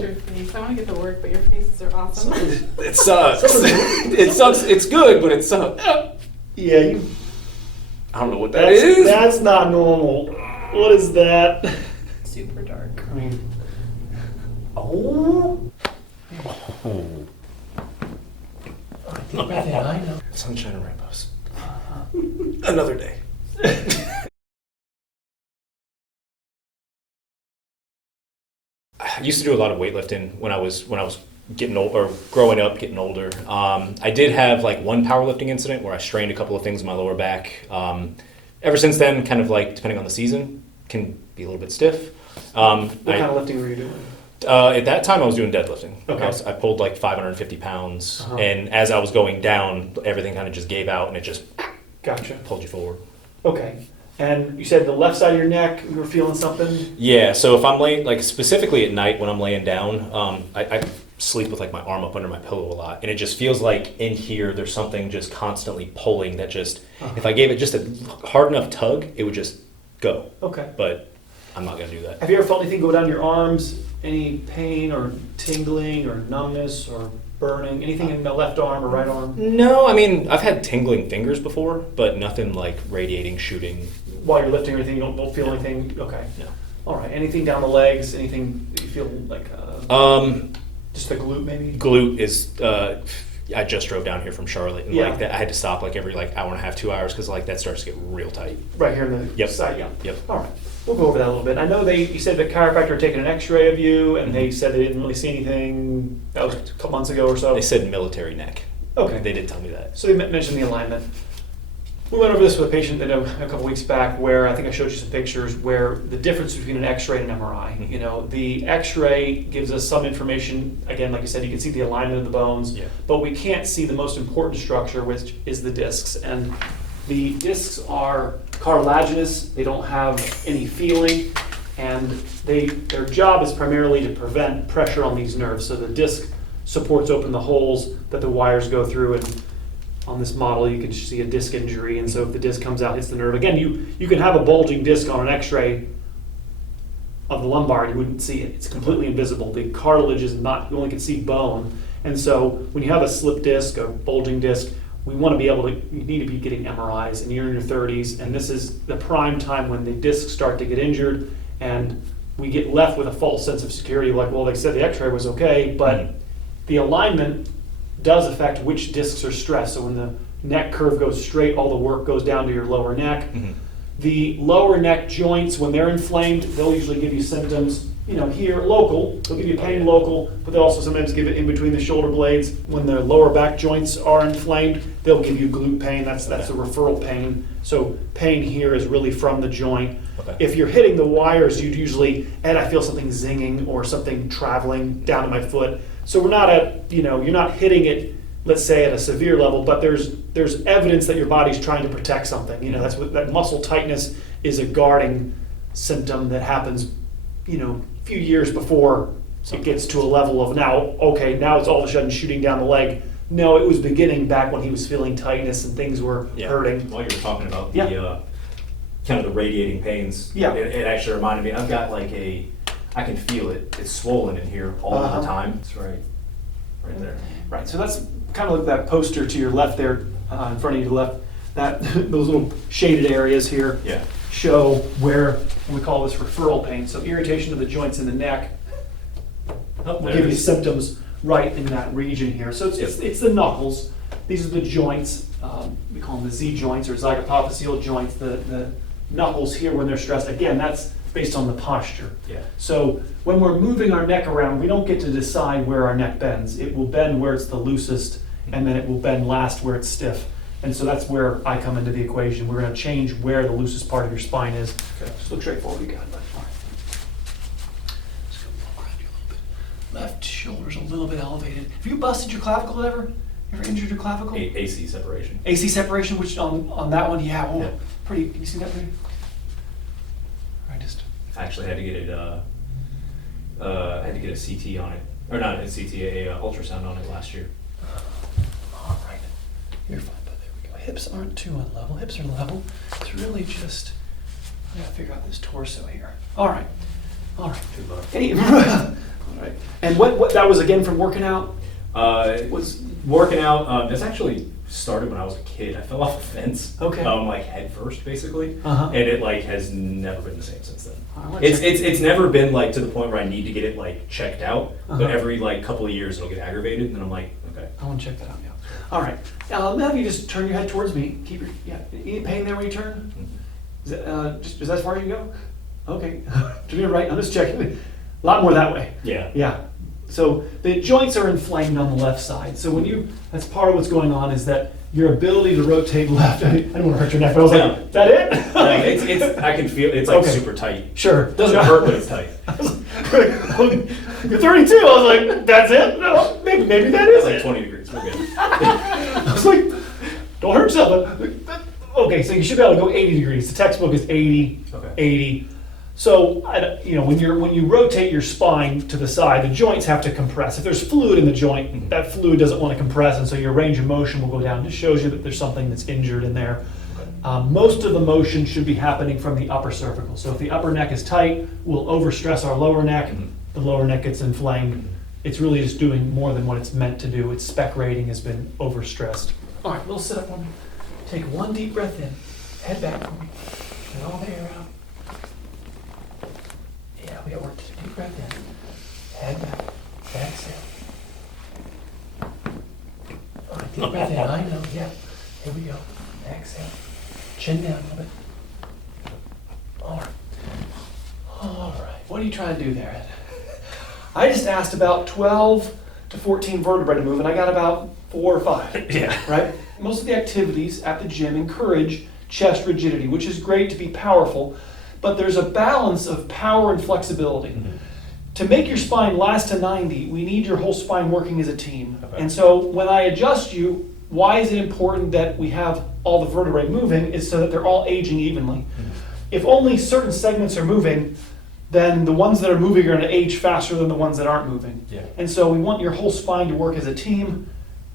Just your face. I want to get to work, but your faces are awesome. It sucks. It sucks. It's good, but it sucks. Yeah, I don't know what that is. That's not normal. What is that? Super dark. I mean, oh. Yeah, I know. Sunshine and rainbows. Another day. I used to do a lot of weightlifting when I was getting old, or growing up, getting older. I did have like one powerlifting incident where I strained a couple of things in my lower back. Ever since then, kind of like depending on the season, can be a little bit stiff. What kind of lifting were you doing? At that time, I was doing deadlifting. Okay. I pulled like 550 pounds, and as I was going down, everything kind of just gave out, and it just pulled you forward. Okay. And you said the left side of your neck, you were feeling something? Yeah, so if I'm laying, like specifically at night when I'm laying down, I sleep with like my arm up under my pillow a lot, and it just feels like in here there's something just constantly pulling that just, if I gave it just a hard enough tug, it would just go. Okay. But I'm not gonna do that. Have you ever felt anything go down your arms? Any pain or tingling or numbness or burning? Anything in the left arm or right arm? No, I mean, I've had tingling fingers before, but nothing like radiating, shooting. While you're lifting or anything, you don't feel anything? Okay. No. All right. Anything down the legs? Anything you feel like? Just the glute maybe? Glute is, I just drove down here from Charlotte, and like that, I had to stop like every like hour and a half, 2 hours, because like that starts to get real tight. Right here in the side, yeah. Yep. All right. We'll go over that a little bit. I know you said the chiropractor had taken an x-ray of you, and they said they didn't really see anything. That was a couple months ago or so. They said military neck. Okay. They did tell me that. So they mentioned the alignment. We went over this with a patient that a couple weeks back, where I think I showed you some pictures where the difference between an x-ray and an MRI. You know, the x-ray gives us some information. Again, like I said, you can see the alignment of the bones, but we can't see the most important structure, which is the discs. And the discs are cartilaginous. They don't have any feeling, and their job is primarily to prevent pressure on these nerves. So the disc supports open the holes that the wires go through, and on this model you can see a disc injury, and so if the disc comes out, hits the nerve. Again, you can have a bulging disc on an x-ray of the lumbar and you wouldn't see it. It's completely invisible. The cartilage is not, you only can see bone. And so when you have a slip disc, a bulging disc, you need to be getting MRIs, and you're in your 30s, and this is the prime time when the discs start to get injured, and we get left with a false sense of security, like, well, they said the x-ray was okay, but the alignment does affect which discs are stressed. So when the neck curve goes straight, all the work goes down to your lower neck. The lower neck joints, when they're inflamed, they'll usually give you symptoms, here, local. They'll give you pain local, but they'll also sometimes give it in between the shoulder blades. When the lower back joints are inflamed, they'll give you glute pain. That's a referral pain. So pain here is really from the joint. If you're hitting the wires, you'd usually, Ed, I feel something zinging or something traveling down to my foot. So we're not at, you're not hitting it, let's say, at a severe level, but there's evidence that your body's trying to protect something. That's what that muscle tightness is, a guarding symptom that happens, a few years before it gets to a level of now it's all of a sudden shooting down the leg. No, it was beginning back when he was feeling tightness and things were hurting. While you were talking about the kind of the radiating pains, it actually reminded me, I've got like I can feel it. It's swollen in here all the time. It's right there. Right. So that's kind of like that poster to your left there, in front of you to the left. That those little shaded areas here show where we call this referral pain. So irritation of the joints in the neck will give you symptoms right in that region here. So it's the knuckles. These are the joints. We call them the Z joints or zygapophyseal joints. The knuckles here when they're stressed. Again, that's based on the posture. So when we're moving our neck around, we don't get to decide where our neck bends. It will bend where it's the loosest, and then it will bend last where it's stiff. And so that's where I come into the equation. We're going to change where the loosest part of your spine is. Just look straight forward. You got it. All right. Just go around you a little bit. Left shoulder's a little bit elevated. Have you busted your clavicle ever? You ever injured your clavicle? AC separation. AC separation, which on that one, pretty. Can you see that? I actually had to get it. I had to get a CT on it, or not a CT, a ultrasound on it last year. All right, you're fine. But there we go. Hips aren't too unlevel. Hips are level. It's really just I gotta figure out this torso here. All right. Good luck. All right. And what that was again from working out? Was working out. This actually started when I was a kid. I fell off a fence. Okay. Like head first, basically, Uh-huh. and it like has never been the same since then. I wanna check- It's never been like to the point where I need to get it like checked out. Uh-huh. But every like couple of years it'll get aggravated, and then I'm like, okay. I want to check that out. Yeah. All right. Now, let me have you just turn your head towards me. Keep your Any pain there when you turn? Is that as far as you go? Okay. To your right. I'm just checking. A lot more that way. Yeah. Yeah. So the joints are inflamed on the left side. So that's part of what's going on is that your ability to rotate left. I didn't want to hurt your neck, but I was like, is that it? Like, it's I can feel it's like Okay. super tight. Sure. It doesn't hurt, but it's tight. You're 32. I was like, that's it? No, maybe that is It's like it. 20 degrees. We're good. I was like, don't hurt yourself. Okay, so you should be able to go 80 degrees. The textbook is 80, Okay. 80. So, when you rotate your spine to the side, the joints have to compress. If there's fluid in the joint, that fluid doesn't want to compress, and so your range of motion will go down. It just shows you that there's something that's injured in there. Most of the motion should be happening from the upper cervical. So if the upper neck is tight, we'll overstress our lower neck. The lower neck gets inflamed. It's really just doing more than what it's meant to do. Its spec rating has been overstressed. All right, little sit up on me. Take one deep breath in. Head back for me. Get all the air out. Yeah, we got work to do. Deep breath in. Head back. Exhale. All right, deep breath in. I know, yeah. Here we go. Exhale. Chin down a little bit. All right. All right. What are you trying to do there, Ed? I just asked about 12 to 14 vertebrae to move, and I got about 4 or 5. Yeah. Right? Most of the activities at the gym encourage chest rigidity, which is great to be powerful, but there's a balance of power and flexibility. To make your spine last to 90, we need your whole spine working as a team. Okay. And so when I adjust you, why is it important that we have all the vertebrae moving is so that they're all aging evenly. If only certain segments are moving, then the ones that are moving are going to age faster than the ones that aren't moving. Yeah. And so we want your whole spine to work as a team.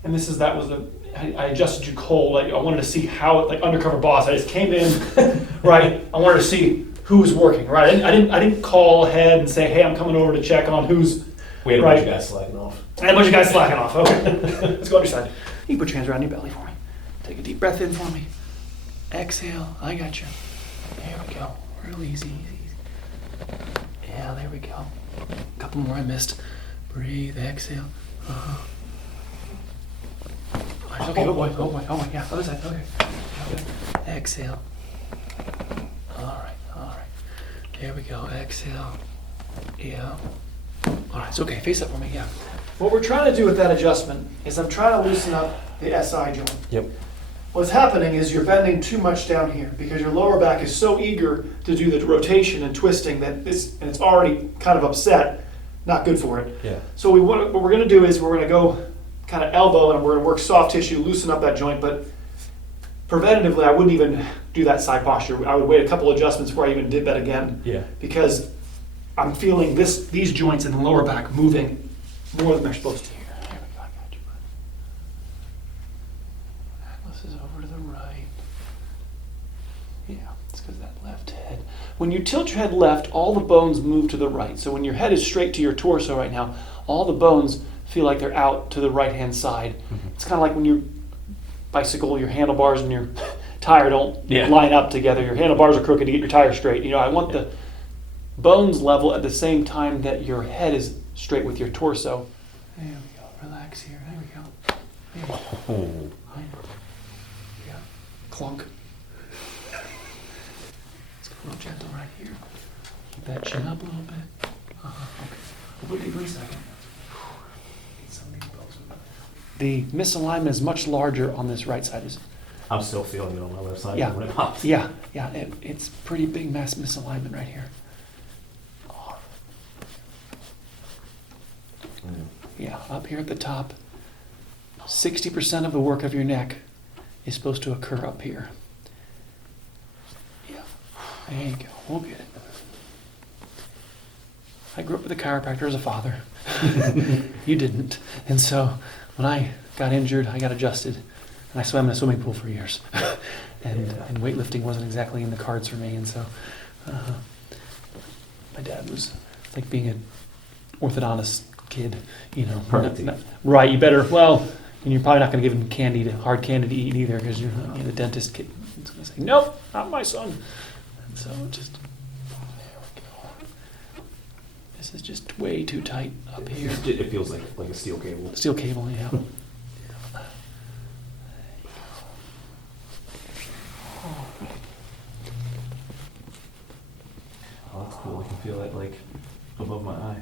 And I adjusted you cold. I wanted to see how it, like undercover boss. I just came in, right? I wanted to see who was working, right? I didn't call ahead and say, hey, I'm coming over to check on who's. We had a right. bunch of guys slacking off. And a bunch of guys slacking off. Okay. Let's go on your side. You can put your hands around your belly for me. Take a deep breath in for me. Exhale. I got you. There we go. Real easy. Yeah, there we go. A couple more I missed. Breathe. Exhale. Uh-huh. Okay. Oh boy. Yeah. Other side. Okay. Exhale. All right. There we go. Exhale. Yeah. All right. It's okay. Face up for me. Yeah. What we're trying to do with that adjustment is I'm trying to loosen up the SI joint. Yep. What's happening is you're bending too much down here because your lower back is so eager to do the rotation and twisting and it's already kind of upset, not good for it. Yeah. So what we're going to do is we're going to go kind of elbow and we're going to work soft tissue, loosen up that joint, but preventatively I wouldn't even do that side posture. I would wait a couple adjustments before I even did that again. Yeah. Because I'm feeling these joints in the lower back moving more than they're supposed to. Here we go, I got you, bud. This is over to the right. Yeah, it's because that left head. When you tilt your head left, all the bones move to the right. So when your head is straight to your torso right now, all the bones feel like they're out to the right-hand side. Mm-hmm. It's kind of like when you bicycle, your handlebars and your tire don't line up together. Your handlebars are crooked to get your tire straight. I want the bones level at the same time that your head is straight with your torso. There we go. Relax here. There we go. There we go. Oh. I know. Yeah. Clunk. Let's go real gentle right here. Keep that chin up a little bit. Okay. We'll put it in a second. The misalignment is much larger on this right side. I'm still feeling it on my left side when it pops. Yeah. It's pretty big mass misalignment right here. Yeah, up here at the top, 60% of the work of your neck is supposed to occur up here. Yeah, there you go. We'll get it. I grew up with a chiropractor as a father. You didn't. And so when I got injured, I got adjusted. And I swam in a swimming pool for years. And weightlifting wasn't exactly in the cards for me. And so my dad was like being an orthodontist kid, you know. Perfect. Right, you better, well, and you're probably not going to give him hard candy to eat either, because the dentist kid is going to say, nope, not my son. And so just, there we go. This is just way too tight up here. It feels like a steel cable. Steel cable, yeah. Oh, that's cool. I can feel it like above my eye.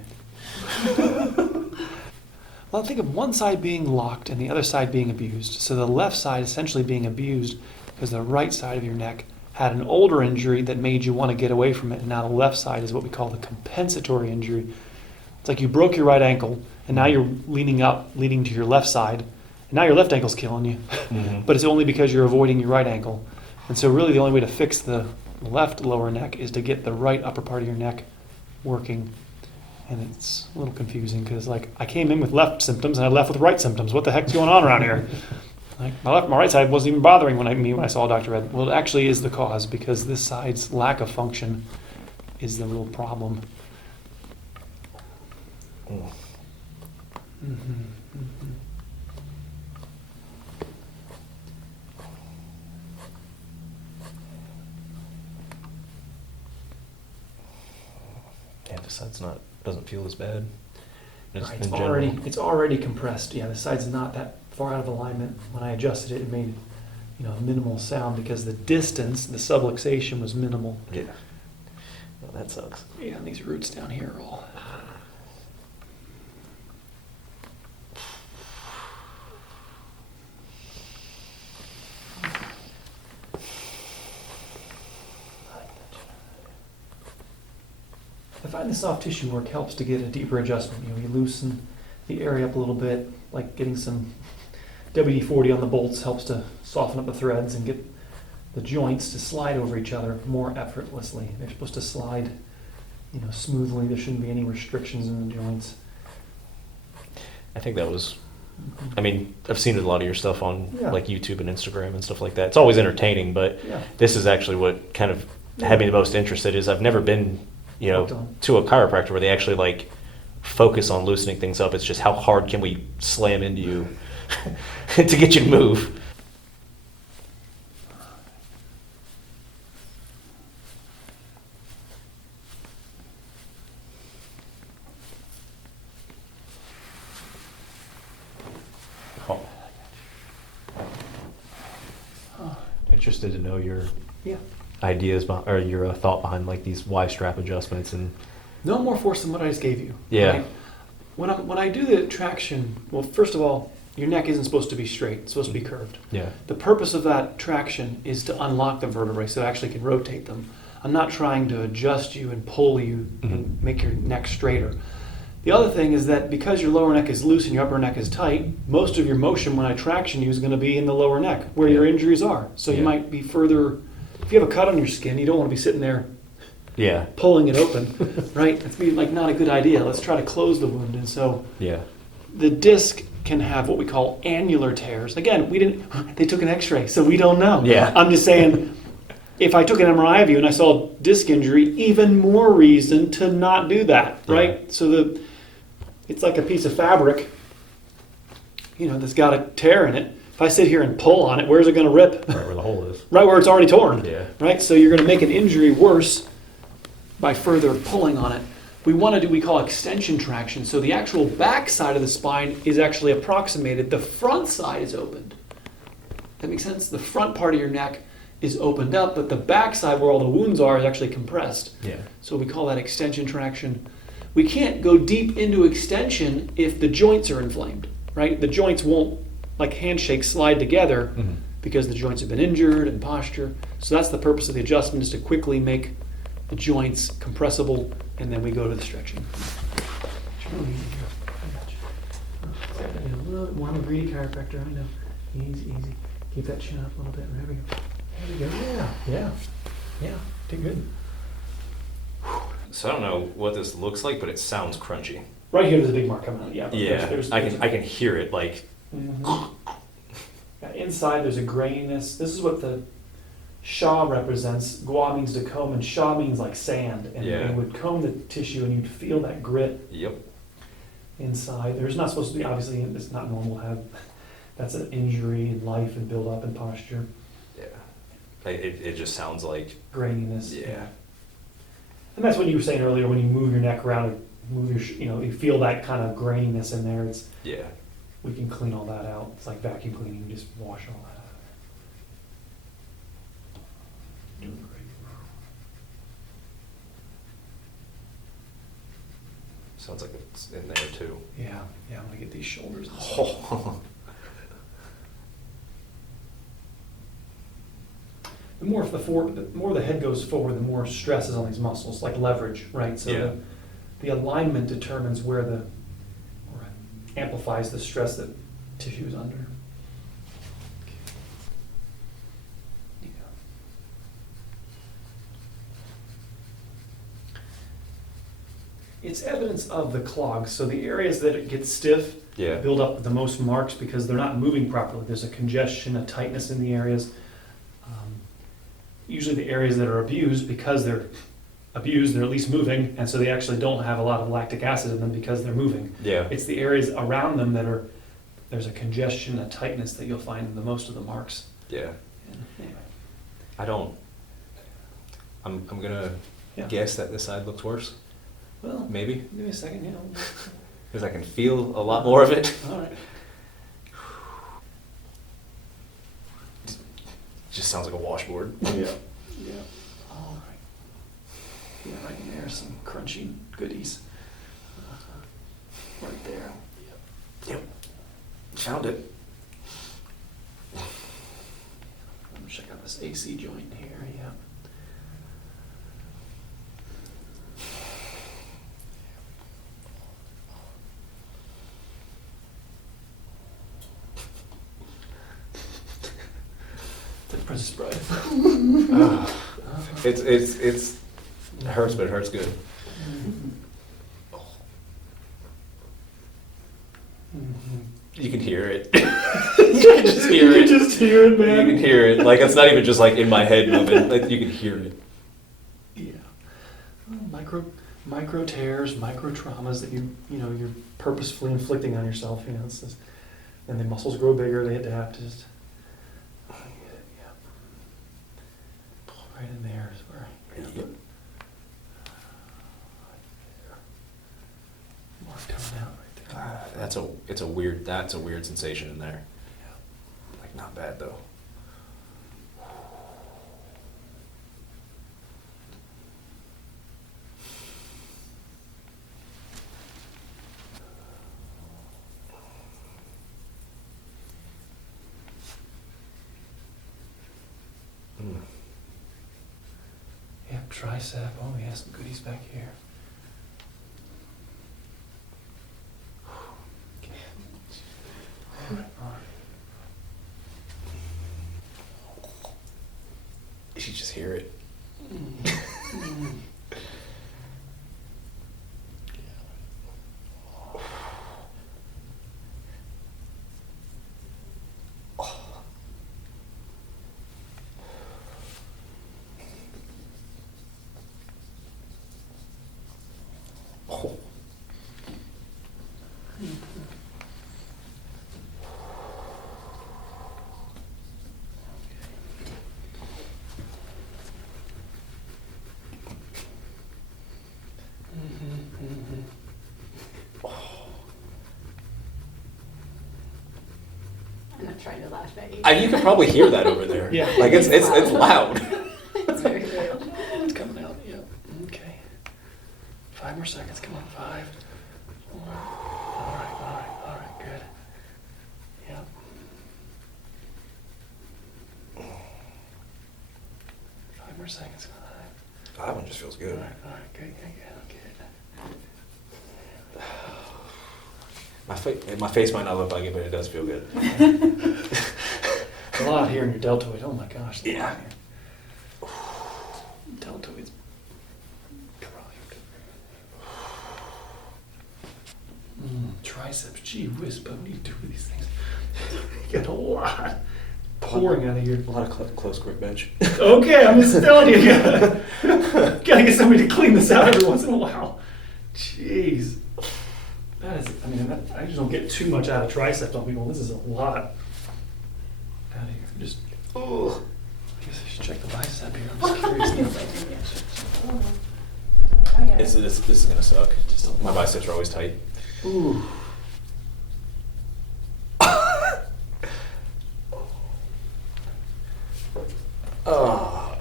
Well, think of one side being locked and the other side being abused. So the left side essentially being abused because the right side of your neck had an older injury that made you want to get away from it. And now the left side is what we call the compensatory injury. It's like you broke your right ankle and now you're leaning to your left side. And now your left ankle's killing you. Mm-hmm. But it's only because you're avoiding your right ankle. And so really the only way to fix the left lower neck is to get the right upper part of your neck working. And it's a little confusing because, like, I came in with left symptoms and I left with right symptoms. What the heck's going on around here? Like, my right side wasn't even bothering when I saw Dr. Ed. Well, it actually is the cause because this side's lack of function is the real problem. Mm-hmm. Mm-hmm. Yeah, this side's doesn't feel as bad. Just Right, in general. it's already compressed. Yeah, the side's not that far out of alignment. When I adjusted it, it made minimal sound because the distance, the subluxation was minimal. Yeah. Well, that sucks. Yeah, and these roots down here are all. I find the soft tissue work helps to get a deeper adjustment. You loosen the area up a little bit, like getting some WD-40 on the bolts helps to soften up the threads and get the joints to slide over each other more effortlessly. They're supposed to slide, smoothly. There shouldn't be any restrictions in the joints. I think that was, I mean, I've seen a lot of your stuff on Yeah. like YouTube and Instagram and stuff like that. It's always entertaining, but Yeah. this is actually what kind of had me the most interested is I've never been, Worked on. to a chiropractor where they actually like focus on loosening things up. It's just how hard can we slam into you to get you to move. Interested to know your Yeah. ideas or your thought behind like these Y strap adjustments and No more force than what I just gave you. Yeah. Right? When I do the traction, well, first of all, your neck isn't supposed to be straight. It's supposed to be curved. yeah. The purpose of that traction is to unlock the vertebrae so it actually can rotate them. I'm not trying to adjust you and pull you and make your neck straighter. The other thing is that because your lower neck is loose and your upper neck is tight, most of your motion when I traction you is going to be in the lower neck where your injuries are. So you Yeah. might be further, if you have a cut on your skin, you don't want to be sitting there Yeah. pulling it open, right? It's be like not a good idea. Let's try to close the wound. And so Yeah. the disc can have what we call annular tears. Again, they took an x-ray, so we don't know. Yeah. I'm just saying, if I took an MRI of you and I saw disc injury, even more reason to not do that, right? Yeah. So it's like a piece of fabric, that's got a tear in it. If I sit here and pull on it, where's it going to rip? Right where the hole is. Right where it's already torn. Yeah. Right? So you're going to make an injury worse by further pulling on it. We want to do what we call extension traction. So the actual back side of the spine is actually approximated. The front side is opened. That makes sense? The front part of your neck is opened up, but the back side where all the wounds are is actually compressed. Yeah. So we call that extension traction. We can't go deep into extension if the joints are inflamed, right? The joints won't, like handshakes, slide together because the joints have been injured and posture. So that's the purpose of the adjustment, is to quickly make the joints compressible, and then we go to the stretching. It's really easy here. I got you. A little bit more. I'm a greedy chiropractor, I know. Easy, easy. Keep that chin up a little bit. There we go. There we go. Yeah. Did good. So I don't know what this looks like, but it sounds crunchy. Right here, there's a big mark coming out. Yeah. Yeah. There's I can hear it like. Mhm. Yeah, inside there's a graininess. This is what the Shaw represents. Gua means to comb, and Shaw means like sand. And Yeah. you would comb the tissue and you'd feel that grit. Yep. inside. There's not supposed to be, obviously, it's not normal to have, that's an injury in life and build up in posture, Yeah. It just sounds like, graininess. yeah. And that's what you were saying earlier, when you move your neck around and move your, you feel that kind of graininess in there. Yeah. We can clean all that out. It's like vacuum cleaning, you just wash all that out. Doing great. Sounds like it's in there too. Yeah, I'm gonna get these shoulders. And stuff. Oh. The more the head goes forward, the more stress is on these muscles, like leverage, right? So Yeah. the alignment determines or amplifies the stress that tissue is under. Yeah. It's evidence of the clogs. So the areas that it gets stiff Yeah. build up the most marks because they're not moving properly. There's a congestion, a tightness in the areas. Usually the areas that are abused, because they're abused, they're at least moving, and so they actually don't have a lot of lactic acid in them because they're moving. Yeah. It's the areas around them there's a congestion, a tightness that you'll find in the most of the marks. Yeah. Anyway. I'm gonna Yeah. guess that this side looks worse. Well, Maybe. give me a second, Because I can feel a lot more of it. All right. Just sounds like a washboard. Yeah. All right. Yeah, right in there, some crunchy goodies. Right there. Yep. Found it. Let me check out this AC joint here, yeah. The Princess Bride. It hurts, but it hurts good. You can hear it. You can just hear it. You just hear it, man. You can hear it. Like, it's not even just like in my head moving. Like, you can hear it. Yeah. Well, micro tears, micro traumas that you're purposefully inflicting on yourself. It's just, and the muscles grow bigger. They adapt. Just I get it. Yeah. Right in there is where. Yep. More coming out right there. That's a weird sensation in there. Like, not bad though. Yep, tricep. Oh, yeah, some goodies back here. All right. You should just hear it. Oh. I'm not trying to laugh at you. You can probably hear that over there. Yeah. Like, it's loud. It's very real. It's coming out. Yep. Okay. 5 more seconds. Come on. 5. 4. All right. Good. Yep. 5 more seconds. 5. That one just feels good. All right. Good. My face might not look like it, but it does feel good. A lot here in your deltoid. Oh my gosh. there's a lot Yeah. here. Deltoids primed. Triceps. Gee whiz, but what do you do with these things? You get a lot pouring out of your. A lot of close grip bench. Okay, I'm just telling you. Gotta get somebody to clean this out every once in a while. Jeez. That is I mean, I just don't get too much out of triceps on people. This is a lot out of here. Just, oh, I guess I should check the bicep here. I'm just curious. This is gonna suck. My biceps are always tight. Ooh. Oh,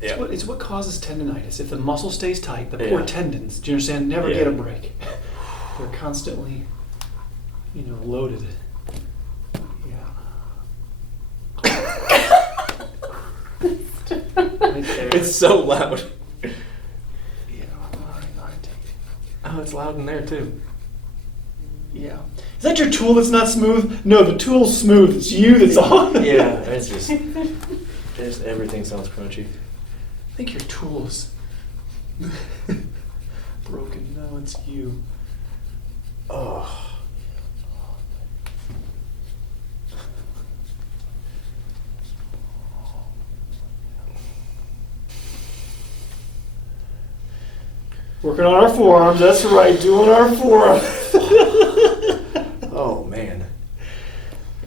yeah. It's what causes tendonitis. If the muscle stays tight, the Yeah. poor tendons, do you understand, never Yeah. get a break. They're constantly, loaded. Yeah. Right there. It's so loud. Yeah, all right, take it. Oh, it's loud in there too. Yeah. Is that your tool that's not smooth? No, the tool's smooth. It's you that's on. Yeah, it's just everything sounds crunchy. I think your tool's broken. No, it's you. Oh. Working on our forearms. That's right. Doing our forearms. Oh man.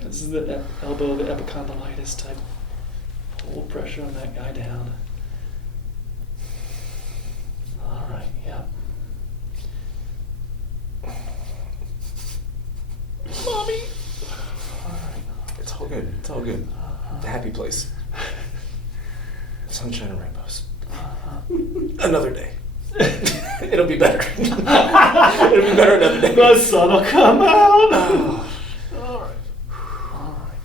This is the elbow, the epicondylitis type. Hold pressure on that guy down. All right, yeah. Mommy! All right. It's all good. It's all good. The happy place. Sunshine and rainbows. Another day. It'll be better. It'll be better another day. The sun will come out! Oh. All right. All right.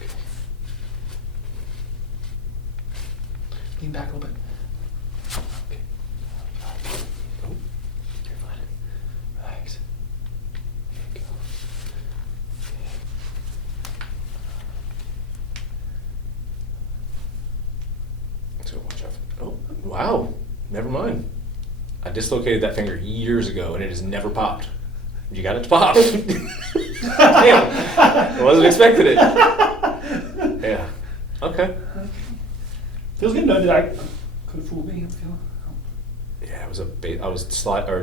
Okay. Lean back a little bit. Okay. Oh, you're fine. Relax. There you go. So watch out. Oh, wow. Never mind. I dislocated that finger years ago and it has never popped. You got it to pop. Damn. I wasn't expecting it. Yeah. Okay. Feels good. No, did I? Could have fooled me. I'm feeling. Yeah, I was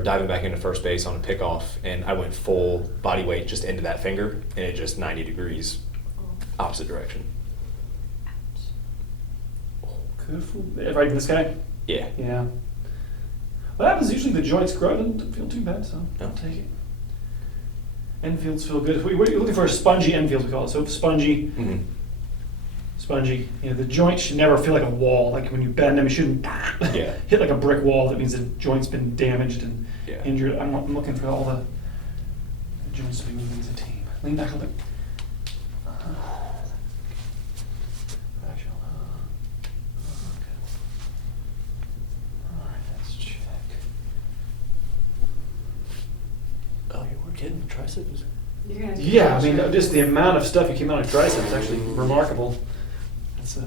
diving back into first base on a pickoff, and I went full body weight just into that finger, and it just 90 degrees opposite direction. Could have fooled me. Right, this guy? Yeah. Yeah. What happens usually the joints grow. It doesn't feel too bad, so No. I'll take it. Enfields feel good. We're looking for a spongy Enfield, we call it. So spongy, Mm-hmm. spongy. The joint should never feel like a wall. Like when you bend them, it shouldn't Yeah. hit like a brick wall. That means the joint's been damaged and Yeah. injured. I'm looking for all the joints to be moving as a team. Lean back a little bit. Action. Okay. All right, let's check. Oh, you were kidding. Triceps. You're gonna Yeah, I mean, just the amount of stuff you came out of tricep is actually remarkable. That's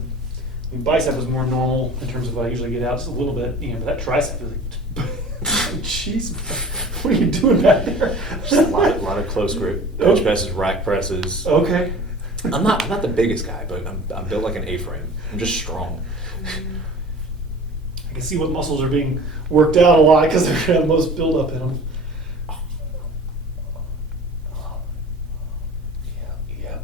bicep is more normal in terms of what I usually get out just a little bit, but that tricep is like, jeez, what are you doing back there? Just a lot of close grip. Bench presses, rack presses. Okay. I'm not the biggest guy, but I'm built like an A-frame. I'm just strong. I can see what muscles are being worked out a lot because they're going to have the most buildup in them. Yeah.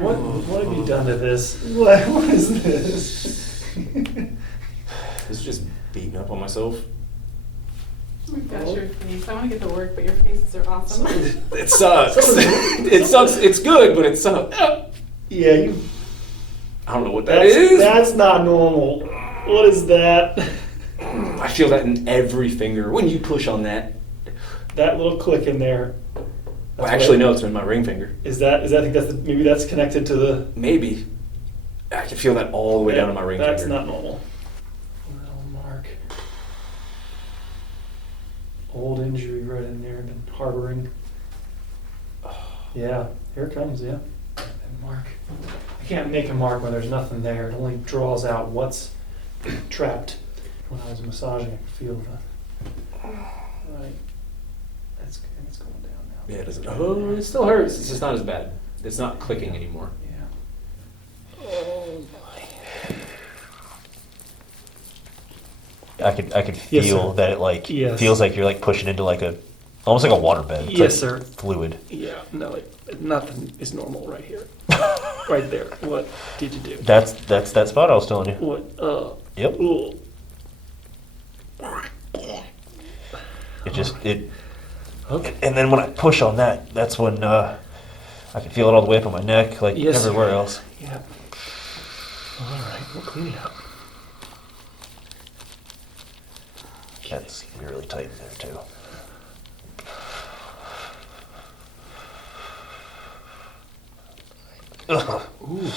What have you done to this? What is this? This is just beating up on myself. Oh my gosh, your face. I want to get to work, but your faces are awesome. It sucks. It sucks. It's good, but it sucks. Yeah, I don't know what that is. That's not normal. What is that? I feel that in every finger when you push on that. That little click in there. Well, actually, no, it's in my ring finger. Is that? I think maybe that's connected to the. Maybe. I can feel that all the way down to my ring That's finger. not normal. Little mark. Old injury right in there. Been harboring. Yeah, here it comes. Yeah, that mark. I can't make a mark when there's nothing there. It only draws out what's trapped. When I was massaging, I could feel the. Right. It's going down now. Yeah, it doesn't. Oh, it still hurts. It's just not as bad. it's not clicking anymore. Yeah. Oh my. I could Yes, feel sir. that it like Yes. feels like you're like pushing into like a almost like a water bed. It's Yes, like sir. Fluid. Yeah, no, nothing is normal right here. Right there. What did you do? That's that spot I was telling you. What? Yep. Ugh. It Okay. and then when I push on that, that's when I can feel it all the way up on my neck, like Yes, sir. everywhere else. Yeah. All right, we'll clean it up. That's really tight in there too. Ugh. Ooh.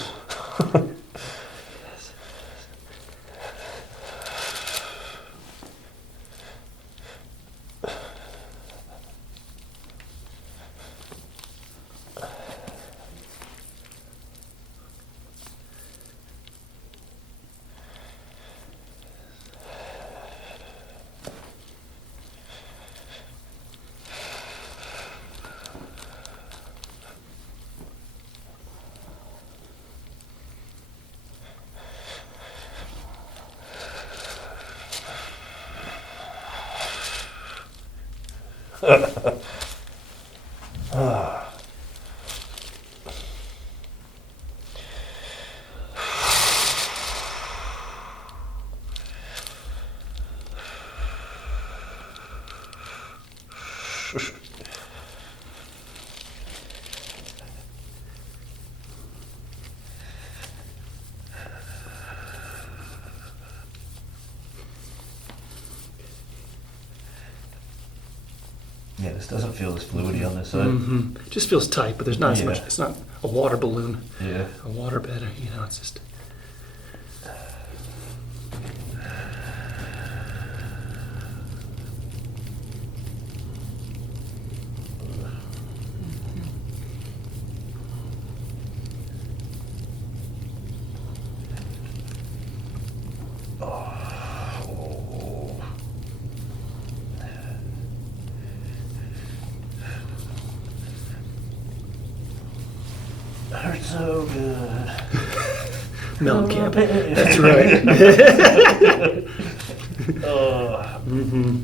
Yeah, this doesn't feel as fluidy on this side. Mm-hmm. Just feels tight, but there's not as Yeah. much. It's not a water balloon, Yeah. a water bed. It's just. Hurts so good. Mellencamp. That's right. Mm-hmm.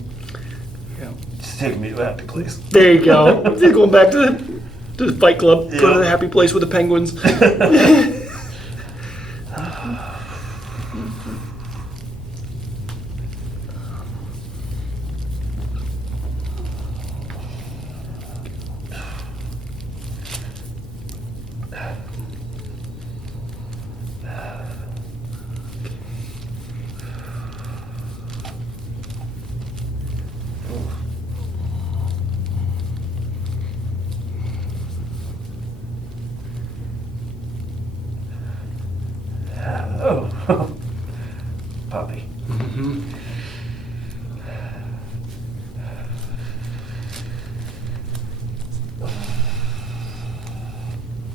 Yeah. Just take me to a happy place. There you go. Going back to the Fight Club. Go to Yeah. the happy place with the penguins. Oh. Poppy. Mm-hmm.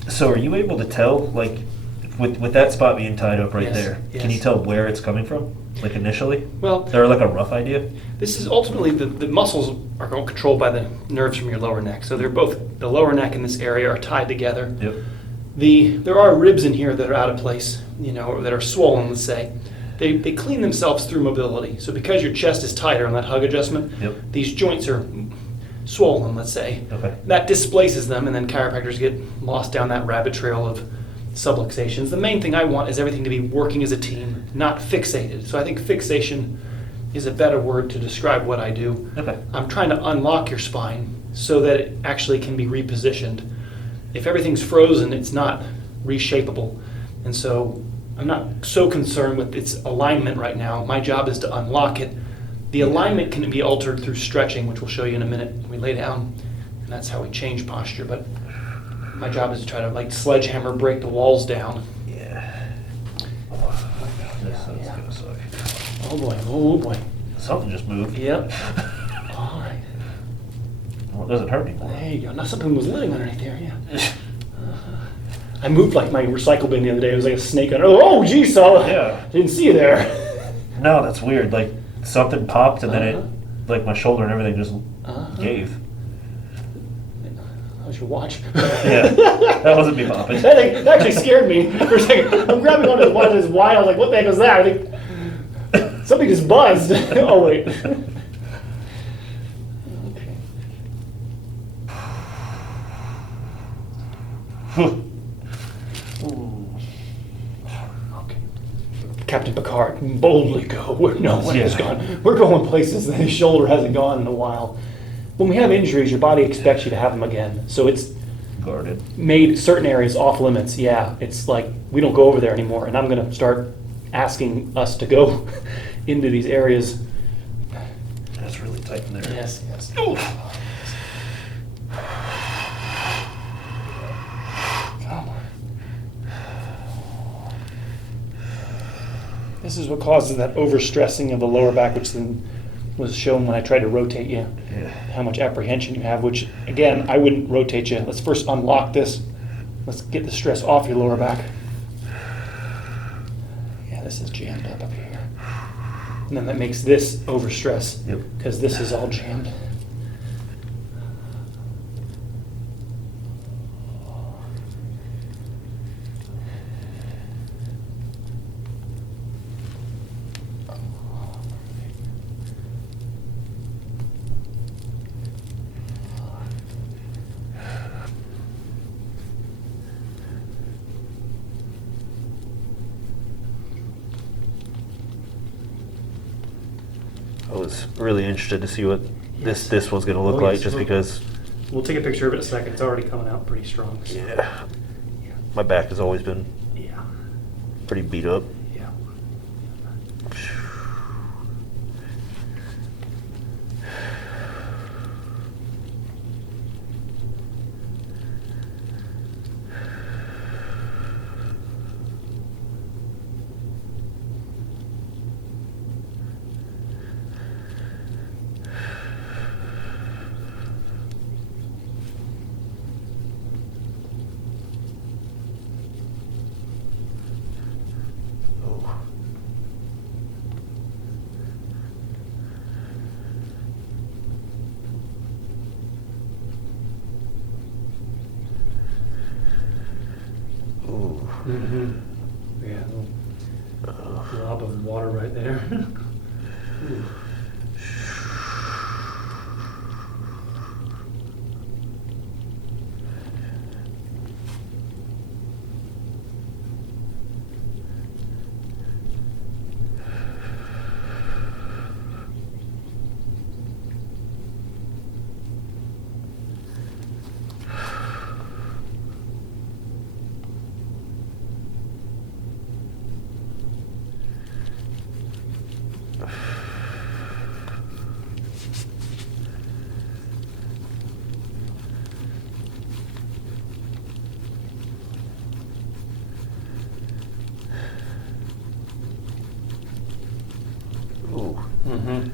So are you able to tell, like, with that spot being tied up right Yes, there, yes. can you tell where it's coming from? Like initially? Well, Or like a rough idea? this is ultimately the muscles are controlled by the nerves from your lower neck. So they're both, the lower neck and this area are tied together. Yep. There are ribs in here that are out of place, or that are swollen, let's say. They clean themselves through mobility. So because your chest is tighter on that hug adjustment, Yep. these joints are swollen, let's say. Okay. That displaces them, and then chiropractors get lost down that rabbit trail of subluxations. The main thing I want is everything to be working as a team, not fixated. So I think fixation is a better word to describe what I do. Okay. I'm trying to unlock your spine so that it actually can be repositioned. If everything's frozen, it's not reshapeable. And so I'm not so concerned with its alignment right now. My job is to unlock it. The alignment can be altered through stretching, which we'll show you in a minute when we lay down. And that's how we change posture. But my job is to try to like sledgehammer break the walls down. Yeah. This is gonna suck. Oh boy, oh boy. Something just moved. Yep. All right. Well, it doesn't hurt anymore. There you go. Now something was living underneath there, yeah. I moved like my recycle bin the other day. It was like a snake under. Oh, geez, Yeah. Didn't see you there. No, that's weird. Like something popped and then Uh-huh. it, like my shoulder and everything just Uh-huh. gave. How's your watch? Yeah, that wasn't me popping. That actually scared me for a second. I'm grabbing one of the watches wide. I was like, what the heck was that? I think something just buzzed. Oh, wait. Okay. Okay. Captain Picard, boldly go where no one has gone. We're going places that his shoulder hasn't gone in a while. When we have injuries, your body expects you to have them again. So it's Guarded. made certain areas off limits. Yeah, it's like we don't go over there anymore. And I'm going to start asking us to go into these areas. That's really tight in there. Yes. This is what causes that overstressing of the lower back, which then was shown when I tried to rotate you. Yeah. How much apprehension you have, which again, I wouldn't rotate you. Let's first unlock this. Let's get the stress off your lower back. Yeah, this is jammed up here. And then that makes this overstress Yep. because this is all jammed. I was really interested to see what Yes. this was going to look Oh, like, yes, just look. because, We'll take a picture of it in a second. It's already coming out pretty strong. So. yeah, my back has always been Yeah. pretty beat up. Yeah. Oh. Ooh. Mm-hmm. Yeah. A glob of water right there. Ooh. Ooh. Mm-hmm.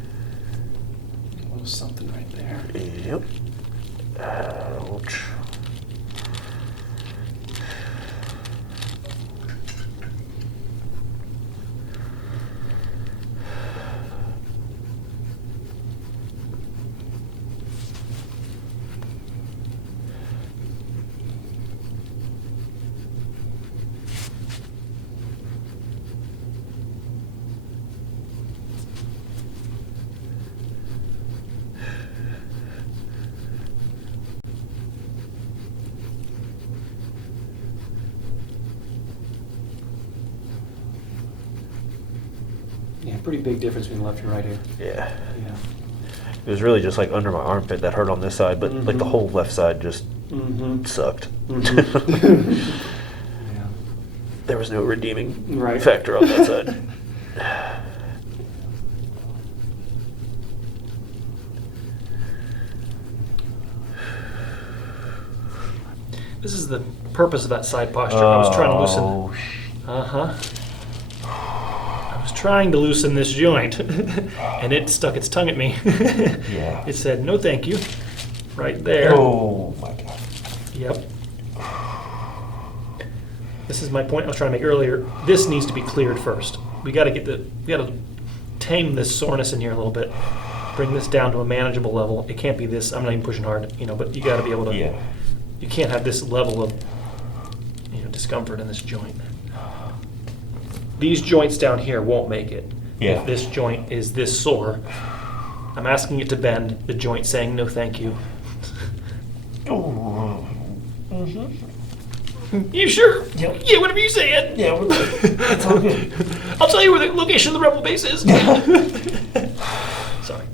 A little something right there. Yep. Ouch. Yeah, pretty big difference between left and right here. Yeah. Yeah. It was really just like under my armpit that hurt on this side, but like the Mhm. whole left side just Mm-hmm. sucked. Mhm. Yeah. There was no redeeming Right. factor on that side. This is the purpose of that side posture. I was trying to loosen. Oh, Uh-huh. I was trying to loosen this joint, and it stuck its tongue at me. Yeah. It said, no thank you, right there. Oh my god. Yep. This is my point I was trying to make earlier. This needs to be cleared first. We got to tame this soreness in here a little bit. Bring this down to a manageable level. It can't be this. I'm not even pushing hard, but you got to be able to Yeah. you can't have this level of discomfort in this joint. These joints down here won't make it. Yeah. If this joint is this sore, I'm asking it to bend, the joint saying no thank you. Oh. You sure? Yep. Yeah, whatever you say, Ed. Yeah, we're good. It's all good. I'll tell you where the location of the rebel base is. Sorry.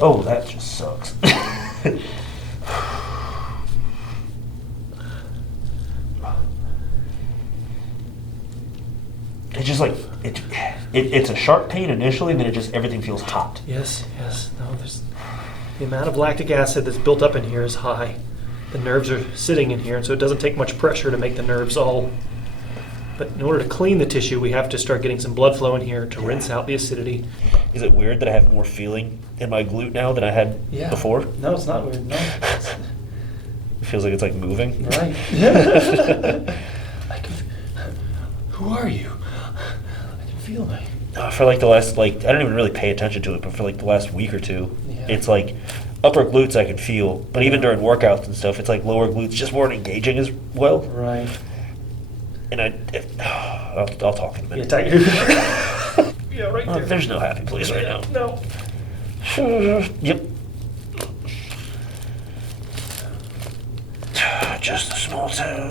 Oh, that just sucks. It's just like it's a sharp pain initially, and then everything feels hot. Yes. No, there's the amount of lactic acid that's built up in here is high. The nerves are sitting in here, and so it doesn't take much pressure to make the nerves all. But in order to clean the tissue, we have to start getting some blood flow in here to rinse out the acidity. Is it weird that I have more feeling in my glute now than I had before? No, it's not weird. No. It feels like it's like moving. Right. Who are you? I can feel my. For like the last, I don't even really pay attention to it, but for like the last week or two, Yeah. it's like upper glutes I can feel, but even during workouts and stuff, it's like lower glutes just weren't engaging as well. Right. And I'll talk in a minute. Yeah, right there. There's no happy place right now. No. Yep. Just a small town.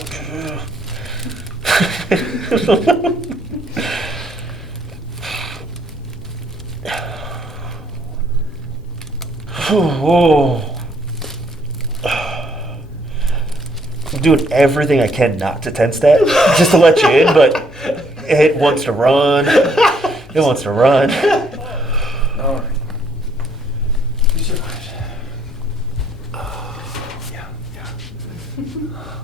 Whoa. I'm doing everything I can not to tense that, just to let you in, but it wants to run. It wants to run. All right. You survived. Yeah.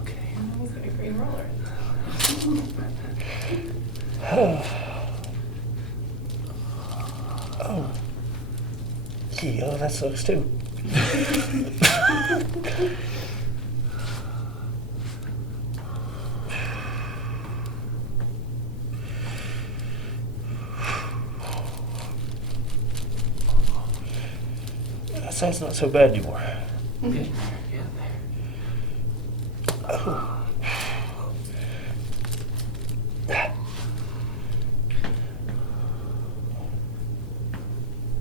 Okay. He's got a green roller. Oh. Gee, oh, that sucks too. That side's not so bad anymore. Okay.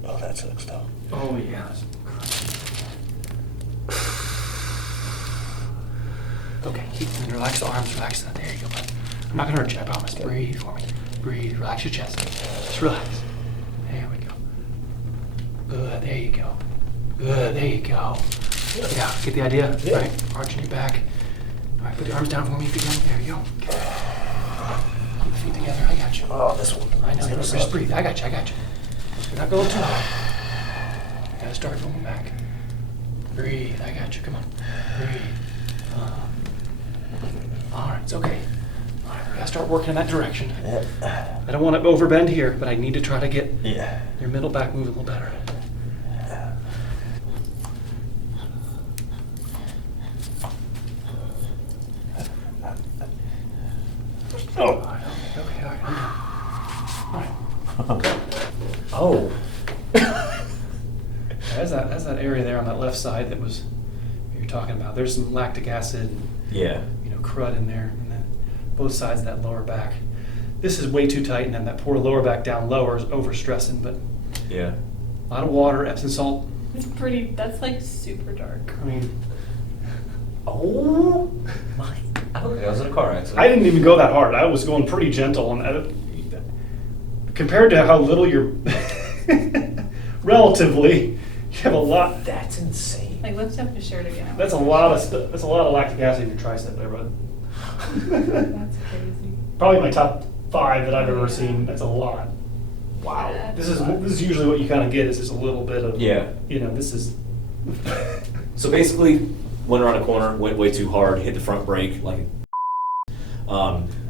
Oh, that sucks though. Oh yeah. Okay, relax the arms, relax that. There you go, bud. I'm not gonna hurt you, I promise. Breathe for me. Breathe, relax your chest. Just relax. There we go. Good, there you go. Good, there you go. Yeah, get the idea? Yeah. Right, arching your back. All right, put the arms down for me if you can. There you go. Okay. Keep the feet together, I got you. Oh, this one. I know, It's gonna just suck. breathe. I got you. You're not going too high. You gotta start going back. Breathe. I got you. Come on. Breathe. All right, it's okay. All right, we gotta start working in that direction. Yeah. I don't want to overbend here, but I need to try to get Yeah. your middle back moving a little better. Oh. All right, okay, all right, I'm done. All right. Oh. That's that area there on that left side that was you're talking about. There's some lactic acid, and, Yeah. crud in there, and then both sides of that lower back. This is way too tight, and then that poor lower back down lower is overstressing. But Yeah. a lot of water, Epsom salt. It's pretty, that's like super dark. I mean, Oh my! I look like I was in a car accident. I didn't even go that hard. I was going pretty gentle, and compared to how little you're relatively, you have a lot. That's insane. Like, lift up your shirt again. That's a lot of stuff. That's a lot of lactic acid in your tricep there, bud. That's crazy. Probably my top 5 that I've ever seen. That's a lot. Wow. This is usually what you kind of get is just a little bit of Yeah. This is So basically, went around a corner, went way too hard, hit the front brake,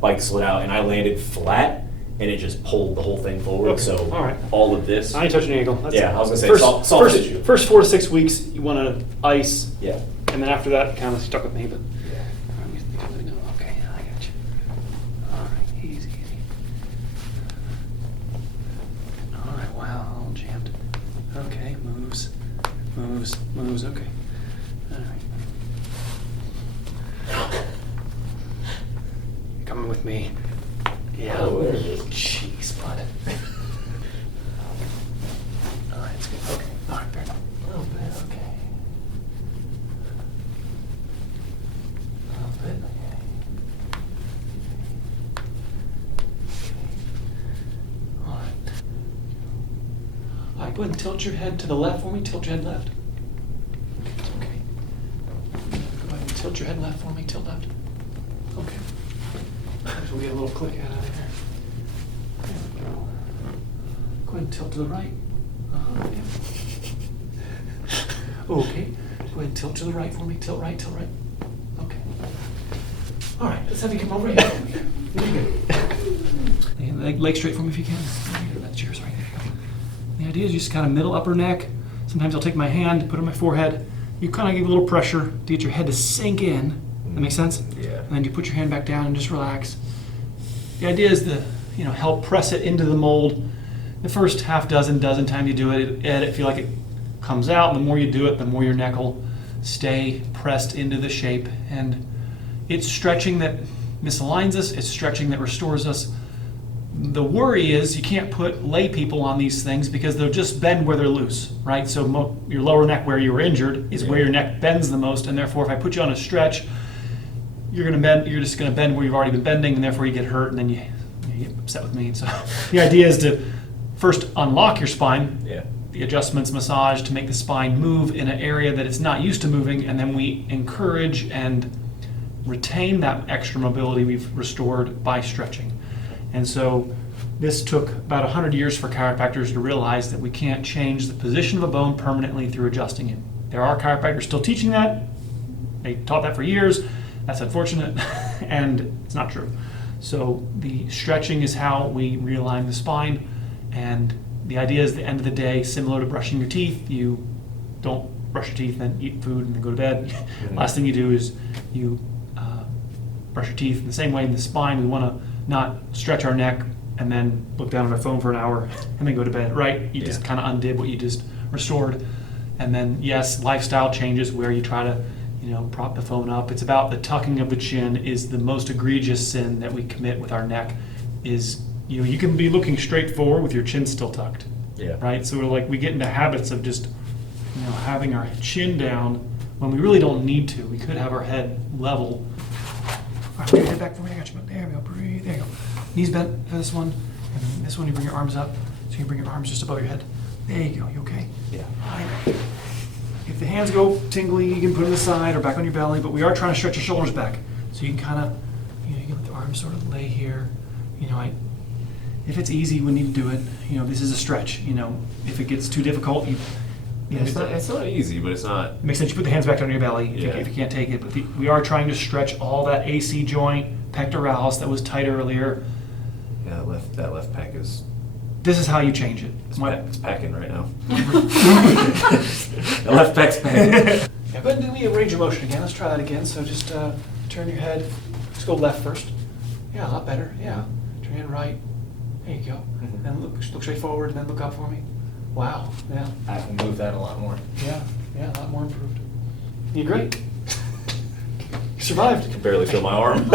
bike slid out, and I landed flat, and it just pulled the whole thing forward. Okay, So all right. all of this. I ain't touching the ankle. Yeah, I was gonna say, soft tissue. First 4 to 6 weeks you want to ice, Yeah. and then after that kind of stuck with me. But Yeah. okay, I got you. All right, easy. All right, wow, all jammed. Okay, moves. Moves, okay. All right. You're coming with me. Yeah. Oh, there it is. Jeez, bud. All right, it's good. Okay. All right, fair enough. A little bit, okay. A little bit, okay. All right. All right, go ahead and tilt your head to the left for me. Tilt your head left. Okay, it's okay. Go ahead and tilt your head left for me. Tilt left. Okay. So we get a little click out of there. There we go. Go ahead and tilt to the right. Yeah. Okay. Go ahead and tilt to the right for me. Tilt right, tilt right. Okay. All right, let's have you come over here. Very good. And leg straight for me if you can. There you go. That's yours right there. The idea is just kind of middle upper neck. Sometimes I'll take my hand, put it on my forehead. You kind of give a little pressure to get your head to sink in. That makes sense? Yeah. And then you put your hand back down and just relax. The idea is to, help press it into the mold. The first half dozen times you do it, it feel like it comes out. And the more you do it, the more your neck will stay pressed into the shape. And it's stretching that misaligns us. It's stretching that restores us. The worry is you can't put lay people on these things because they'll just bend where they're loose, right? So your lower neck where you were injured is where your neck bends the most, and therefore if I put you on a stretch, you're just gonna bend where you've already been bending, and therefore you get hurt, and then you get upset with me. And so the idea is to first unlock your spine, the adjustments, massage to make the spine move in an area that it's not used to moving, and then we encourage and retain that extra mobility we've restored by stretching. And so this took about 100 years for chiropractors to realize that we can't change the position of a bone permanently through adjusting it. There are chiropractors still teaching that. They taught that for years. That's unfortunate, and it's not true. So the stretching is how we realign the spine, and the idea is at the end of the day, similar to brushing your teeth, you don't brush your teeth, then eat food, and then go to bed. Mm-hmm. Last thing you do is you brush your teeth. In the same way in the spine, we want to not stretch our neck and then look down at our phone for an hour and then go to bed, right? You just kind of undid what you just restored. And then, yes, lifestyle changes where you try to, prop the phone up. It's about the tucking of the chin is the most egregious sin that we commit with our neck is, you can be looking straight forward with your chin still tucked, right? So we get into habits of just, having our chin down when we really don't need to. We could have our head level. All right, bring your head back for me. I got you. There we go. Breathe. There you go. Knees bent for this one. And then this one, you bring your arms up. So you bring your arms just above your head. There you go. You okay? Yeah. All right. If the hands go tingly, you can put them aside or back on your belly. But we are trying to stretch your shoulders back. So you can kind of, you can let the arms sort of lay here. If it's easy, we need to do it. This is a stretch. If it gets too difficult, it's not easy, but it's not. It makes sense. You put the hands back on your belly if you can't take it. But we are trying to stretch all that AC joint, pectoralis that was tight earlier. Yeah, that left pec is. This is how you change it. It's pecking right now. The left pec's pecking. Yeah, go ahead and do me a range of motion again. Let's try that again. So just turn your head. Let's go left first. Yeah, a lot better. Yeah. Turn your head right. There you go. Mm-hmm. Then look straight forward and then look up for me. Wow. Yeah. I can move that a lot more. Yeah, a lot more improved. You're great. You survived. I can barely feel my arm.